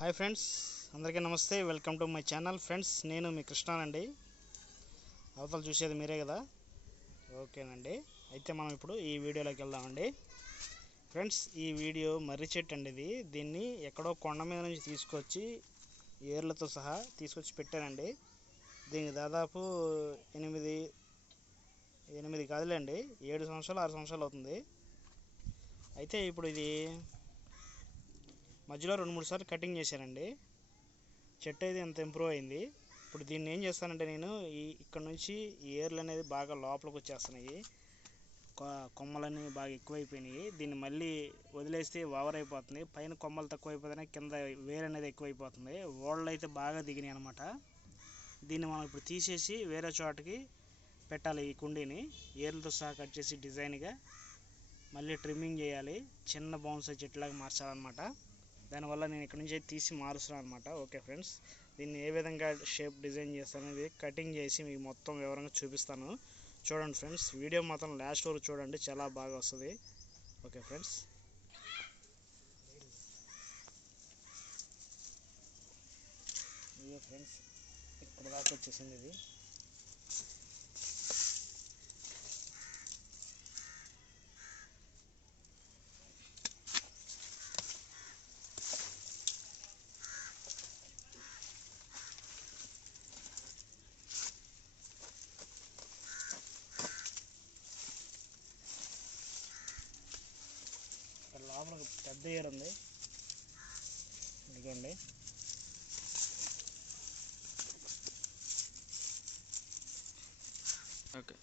Hi friends, అందరికీ నమస్తే. Welcome to my channel. Friends, నేను మీ కృష్ణానండి. అవతల చూసేది మీరే కదా. ఓకేనండి, అయితే మనం ఇప్పుడు ఈ వీడియోలోకి వెళ్దామండి. ఫ్రెండ్స్, ఈ వీడియో మర్రి చెట్టు అండి. దీన్ని ఎక్కడో కొండ మీద నుంచి తీసుకొచ్చి ఏర్లతో సహా తీసుకొచ్చి పెట్టానండి. దీనికి దాదాపు 8 కాదులేండి, 7 సంవత్సరాలు 6 సంవత్సరాలు అవుతుంది. అయితే ఇప్పుడు ఇది మధ్యలో 2-3 సార్లు కటింగ్ చేశానండి. చెట్టు అయితే ఎంత ఇంప్రూవ్ అయింది. ఇప్పుడు దీన్ని ఏం చేస్తానంటే, నేను ఇక్కడ నుంచి ఈ ఏర్లు అనేది బాగా లోపలికి వచ్చేస్తున్నాయి, కొమ్మలన్నీ బాగా ఎక్కువైపోయినాయి. దీన్ని మళ్ళీ వదిలేస్తే ఓవర్ అయిపోతుంది. పైన కొమ్మలు తక్కువ అయిపోతున్నాయి, కింద వేరు అనేది ఎక్కువైపోతుంది. ఓళ్ళు అయితే బాగా దిగినాయి అనమాట. దీన్ని మనం ఇప్పుడు తీసేసి వేరే చోటకి పెట్టాలి. ఈ కుండీని ఏర్లతో సహా కట్ చేసి డిజైన్గా మళ్ళీ ట్రిమ్మింగ్ చేయాలి. చిన్న బౌన్సర్ చెట్టులాగా మార్చాలన్నమాట. దానివల్ల నేను ఇక్కడ నుంచి తీసి మారుస్తున్నాను అనమాట. ఓకే ఫ్రెండ్స్, దీన్ని ఏ విధంగా షేప్ డిజైన్ చేస్తాను అనేది కటింగ్ చేసి మీకు మొత్తం వివరంగా చూపిస్తాను. చూడండి ఫ్రెండ్స్, వీడియో మాత్రం లాస్ట్ వరకు చూడండి, చాలా బాగా వస్తుంది. ఓకే ఫ్రెండ్స్, ఇదే ఫ్రెండ్స్ ఇక్కడ దాకా వచ్చేసింది. ఇది లోపల పెద్ద ఏర్ ఉంది, ఇదిగోండి. ఓకే,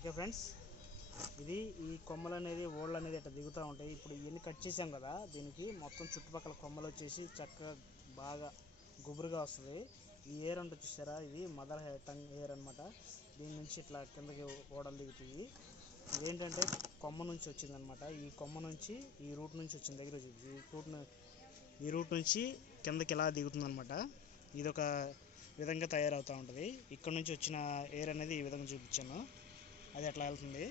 ఓకే ఫ్రెండ్స్, ఇది ఈ కొమ్మలు అనేది ఓళ్ళు అనేది ఇట్లా దిగుతూ ఉంటాయి. ఇప్పుడు ఇవన్నీ కట్ చేసాం కదా, దీనికి మొత్తం చుట్టుపక్కల కొమ్మలు వచ్చేసి చక్కగా బాగా గుబురుగా వస్తుంది. ఈ ఏర్ అంటే చూసారా, ఇది మదర్ టంగ్ ఏర్ అనమాట. దీని నుంచి ఇట్లా కిందకి ఓడలు దిగుతాయి. ఇదేంటంటే కొమ్మ నుంచి వచ్చిందనమాట. ఈ కొమ్మ నుంచి ఈ రూట్ నుంచి వచ్చిన దగ్గర వచ్చింది. ఈ రూట్ నుంచి కిందకి ఇలా దిగుతుంది అనమాట. ఇది ఒక విధంగా తయారవుతూ ఉంటుంది. ఇక్కడ నుంచి వచ్చిన ఎయిర్ అనేది ఈ విధంగా చూపించాను, అది అట్లా వెళ్తుంది.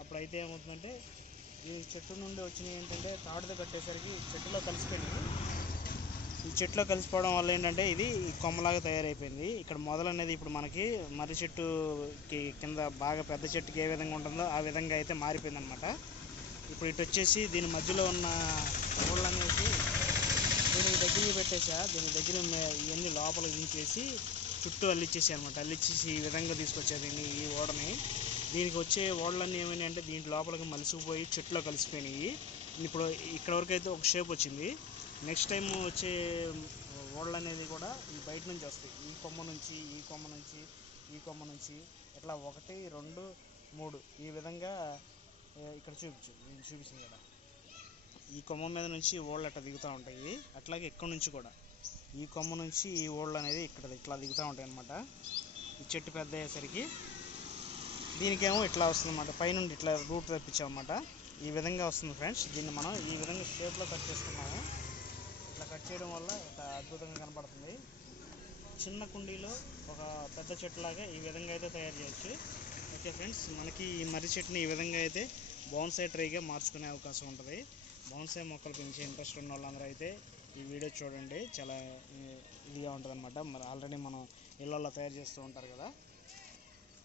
అప్పుడైతే ఏమవుతుందంటే, ఈ చెట్టు నుండి వచ్చినవి ఏంటంటే తాడుతో కట్టేసరికి చెట్టులో కలిసిపోయింది. ఈ చెట్టులో కలిసిపోవడం వల్ల ఏంటంటే ఇది కొమ్మలాగా తయారైపోయింది. ఇక్కడ మొదలు అనేది ఇప్పుడు మనకి మర్రి చెట్టుకి కింద బాగా పెద్ద చెట్టుకి ఏ విధంగా ఉంటుందో ఆ విధంగా అయితే మారిపోయింది అనమాట. ఇప్పుడు ఇటు వచ్చేసి దీని మధ్యలో ఉన్న ఊళ్ళనేసి దీనికి దగ్గరికి పెట్టేసా, దీని దగ్గర ఇవన్నీ లోపల దించేసి చుట్టూ అల్లిచ్చేసి అనమాట. అల్లిచ్చేసి ఈ విధంగా తీసుకొచ్చారు దీన్ని, ఈ ఓడని. దీనికి వచ్చే ఓడలన్నీ ఏమైనా అంటే దీంట్ లోపలికి మలిసిపోయి చెట్లో కలిసిపోయినాయి. ఇప్పుడు ఇక్కడ వరకు అయితే ఒక షేప్ వచ్చింది. నెక్స్ట్ టైం వచ్చే ఓడలు అనేది కూడా ఈ బయట నుంచి వస్తాయి. ఈ కొమ్మ నుంచి, ఈ కొమ్మ నుంచి, ఈ కొమ్మ నుంచి, ఇట్లా 1, 2, 3 ఈ విధంగా ఇక్కడ చూపించింది కదా. ఈ కొమ్మ మీద నుంచి ఓళ్ళు అట్లా దిగుతూ ఉంటాయి. అట్లాగే ఇక్కడ నుంచి కూడా ఈ కొమ్మ నుంచి ఈ ఓళ్ళు అనేది ఇక్కడ ఇట్లా దిగుతూ ఉంటాయి అన్నమాట. ఈ చెట్టు పెద్ద అయ్యేసరికి దీనికేమో ఇట్లా వస్తుంది అన్నమాట. పైనుండి ఇట్లా రూట్ తెప్పించామన్నమాట. ఈ విధంగా వస్తుంది ఫ్రెండ్స్. దీన్ని మనం ఈ విధంగా షేప్లో కట్ చేసుకున్నాము. ఇట్లా కట్ చేయడం వల్ల ఇట్లా అద్భుతంగా కనపడుతుంది. చిన్న కుండీలో ఒక పెద్ద చెట్టులాగా ఈ విధంగా అయితే తయారు చేయొచ్చు. ఓకే ఫ్రెండ్స్, మనకి ఈ మర్రి చెట్టుని ఈ విధంగా అయితే బోన్సై ట్రీగా మార్చుకునే అవకాశం ఉంటుంది. బోన్సై మొక్కలు పెంచే ఇంట్రెస్ట్ ఉన్న వాళ్ళందరూ అయితే ఈ వీడియో చూడండి, చాలా ఇదిగా ఉంటుంది అనమాట. మరి ఆల్రెడీ మనం ఇళ్ళల్లో తయారు చేస్తూ ఉంటారు కదా,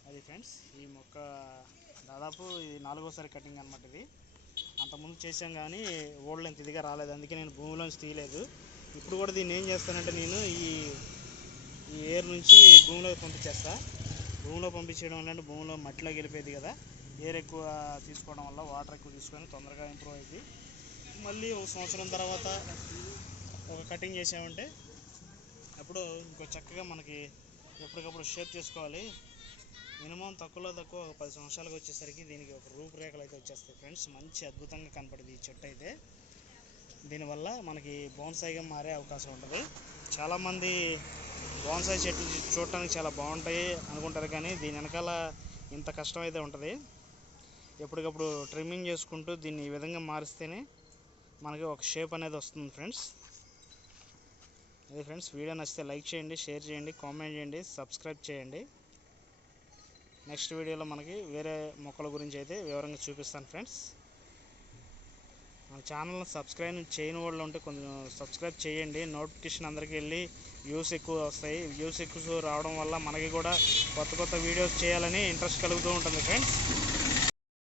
అది ఫ్రెండ్స్. ఈ మొక్క దాదాపు ఇది 4వసారి కటింగ్ అనమాట. ఇది అంతకుముందు చేసాం కానీ ఓల్డ్ లెంత్ ఇదిగా రాలేదు, అందుకే నేను భూమిలోంచి తీయలేదు. ఇప్పుడు కూడా దీన్ని ఏం చేస్తానంటే నేను ఈ ఎయిర్ నుంచి భూమిలోకి పంపించేస్తా. భూమిలో పంపించడం వల్ల అంటే భూమిలో మట్టిలోకి వెళ్ళిపోయింది కదా, ఎయిర్ ఎక్కువ తీసుకోవడం వల్ల వాటర్ ఎక్కువ తీసుకొని తొందరగా ఇంప్రూవ్ అవుతుంది. మళ్ళీ 1 సంవత్సరం తర్వాత ఒక కటింగ్ చేసామంటే అప్పుడు ఇంకో చక్కగా మనకి ఎప్పటికప్పుడు షేప్ చేసుకోవాలి. మినిమం తక్కువలో తక్కువ ఒక 10 సంవత్సరాలకు వచ్చేసరికి దీనికి ఒక రూపురేఖలు అయితే వచ్చేస్తాయి ఫ్రెండ్స్. మంచి అద్భుతంగా కనపడింది ఈ చెట్టు అయితే. దీనివల్ల మనకి బోన్సాయిగా మారే అవకాశం ఉంటుంది. చాలామంది బోన్సాయి చెట్లు చూడటానికి చాలా బాగుంటాయి అనుకుంటారు, కానీ దీని వెనకాల ఇంత కష్టం అయితే ఉంటుంది. ఎప్పటికప్పుడు ట్రిమ్మింగ్ చేసుకుంటూ దీన్ని ఈ విధంగా మారిస్తేనే మనకి ఒక షేప్ అనేది వస్తుంది ఫ్రెండ్స్. అదే ఫ్రెండ్స్, వీడియో నచ్చితే లైక్ చేయండి, షేర్ చేయండి, కామెంట్ చేయండి, సబ్స్క్రైబ్ చేయండి. నెక్స్ట్ వీడియోలో మనకి వేరే మొక్కల గురించి అయితే వివరంగా చూపిస్తాను ఫ్రెండ్స్. మన ఛానల్ని సబ్స్క్రైబ్ చేయని వాళ్ళు ఉంటే కొంచెం సబ్స్క్రైబ్ చేయండి. నోటిఫికేషన్ అందరికీ వెళ్ళి వ్యూస్ ఎక్కువ వస్తాయి. వ్యూస్ ఎక్కువ రావడం వల్ల మనకి కూడా కొత్త వీడియోస్ చేయాలని ఇంట్రెస్ట్ కలుగుతూ ఉంటుంది ఫ్రెండ్స్.